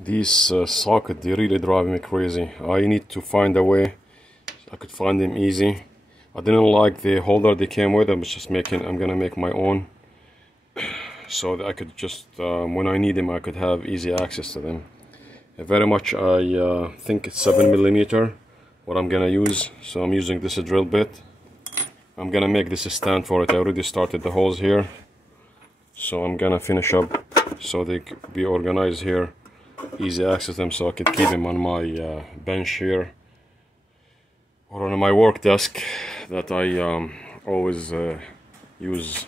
These sockets, they really drive me crazy. I need to find a way I could find them easy. I didn't like the holder they came with. I'm gonna make my own, so that I could just when I need them I could have easy access to them. Very much I think it's 7mm what I'm gonna use, so I'm using this drill bit. I'm gonna make this a stand for it. I already started the holes here, so I'm gonna finish up so they could be organized here, easy access them, so I could keep them on my bench here or on my work desk that I always use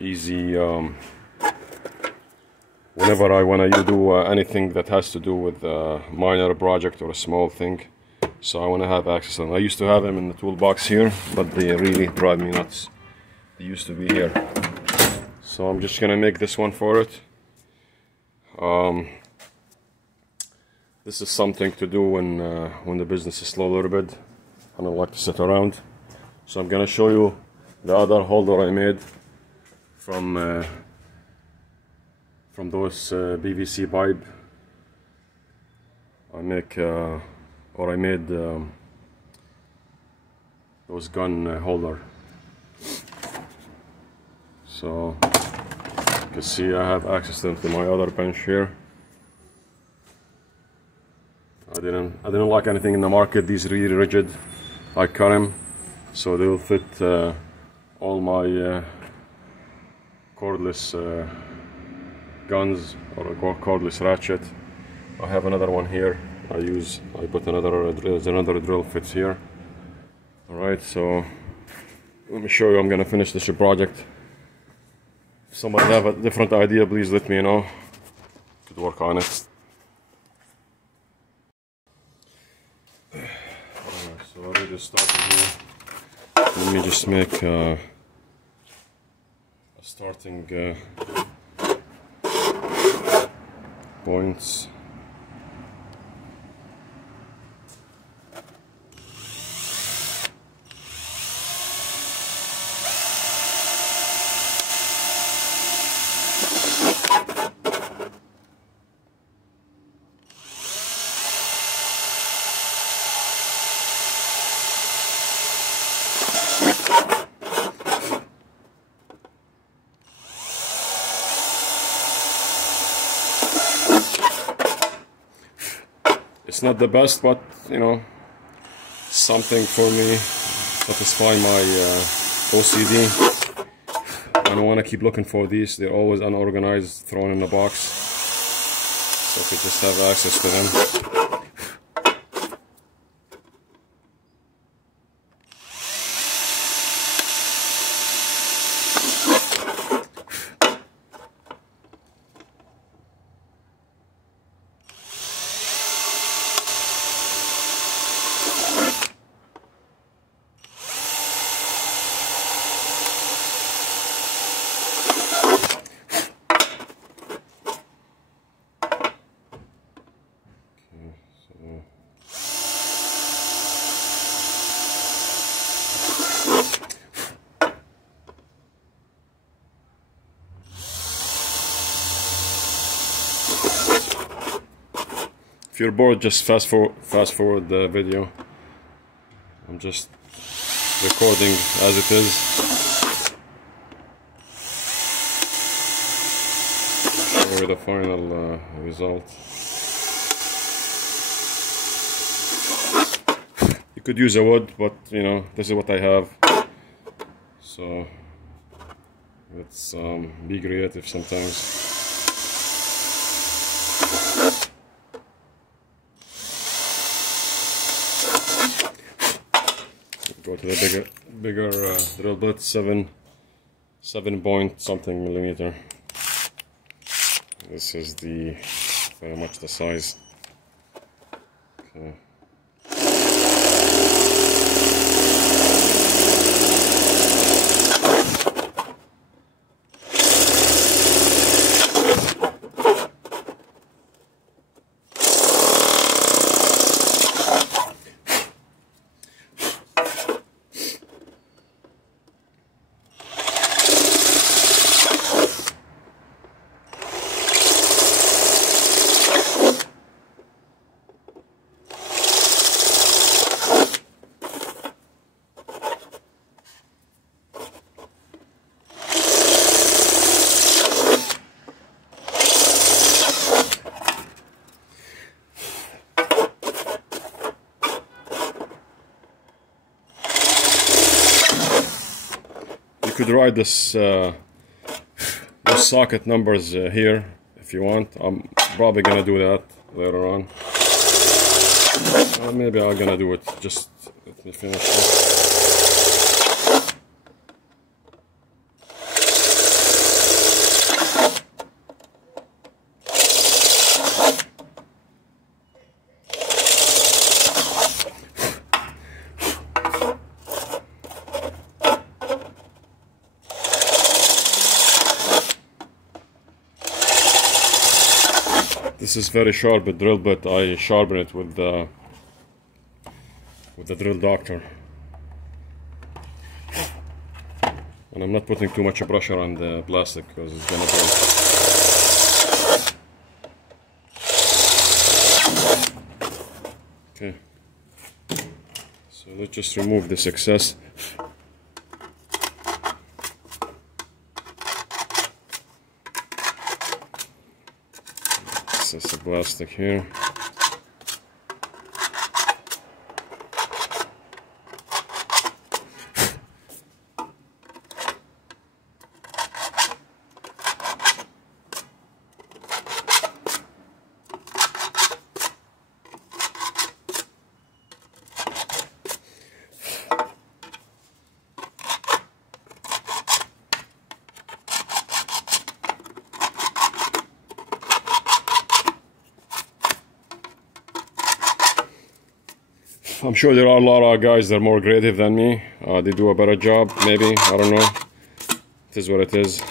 easy whenever I want to do anything that has to do with a minor project or a small thing. So I want to have access to them. I used to have them in the toolbox here, but they really drive me nuts. They used to be here. So I'm just gonna make this one for it. This is something to do when the business is slow a little bit. I don't like to sit around. So I'm gonna show you the other holder I made from those PVC pipe. I made those gun holder. So you can see I have access to my other bench here. I didn't like anything in the market. These really rigid. I cut them so they will fit all my cordless guns or a cordless ratchet. I have another one here. I put another drill fits here. Alright, so let me show you. I'm gonna finish this project. If somebody have a different idea, please let me know. Could work on it. Alright, so I already started here. Let me just make a starting points. It's not the best, but you know, something for me, satisfy my OCD. I don't want to keep looking for these. They're always unorganized, thrown in a box. So I could just have access to them. If you're bored, just fast forward the video. I'm just recording as it is. Show you the final result. You could use a wood, but you know, this is what I have. So let's be creative sometimes. Go to the bigger drill bit, 7 point something millimeter. This is very much the size. Okay. could write this those socket numbers here if you want. I'm probably gonna do that later on. Maybe I'm gonna do it. Just let me finish this. This is very sharp drill bit. I sharpen it with the drill doctor, and I'm not putting too much pressure on the plastic because it's gonna break. Okay, so let's just remove this excess. This is the plastic here. I'm sure there are a lot of guys that are more creative than me. They do a better job, maybe. I don't know. It is what it is.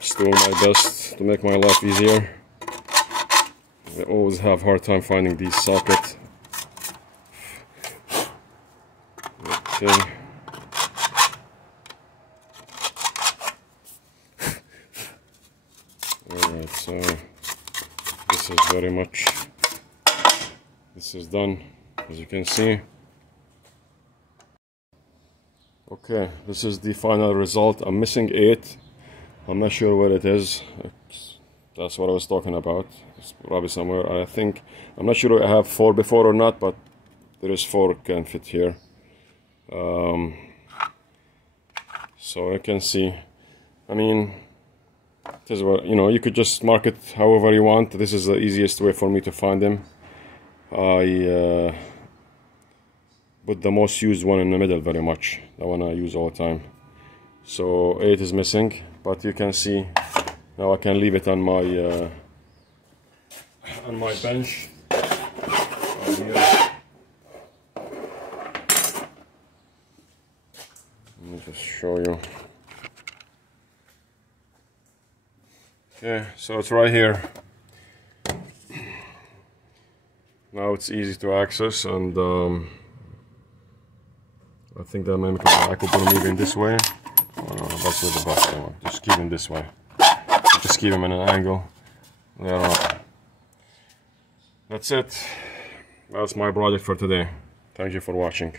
Just doing my best to make my life easier. I always have a hard time finding these sockets. Okay. Alright, so this is very much, this is done, as you can see. Okay, this is the final result. I'm missing 8. I'm not sure where it is. That's what I was talking about. It's probably somewhere. I think, I'm not sure I have 4 before or not, but there is 4 can fit here. So you can see, I mean, this is what, you know, you could just mark it however you want. This is the easiest way for me to find them. I put the most used one in the middle very much. The one I use all the time. So 8 is missing, but you can see now I can leave it on my bench. Let me just show you. Okay, so it's right here. Now it's easy to access, and I think that maybe I could put them even this way. That's with the best one. Just keep them this way. Just keep them in an angle. That's it. That's my project for today. Thank you for watching.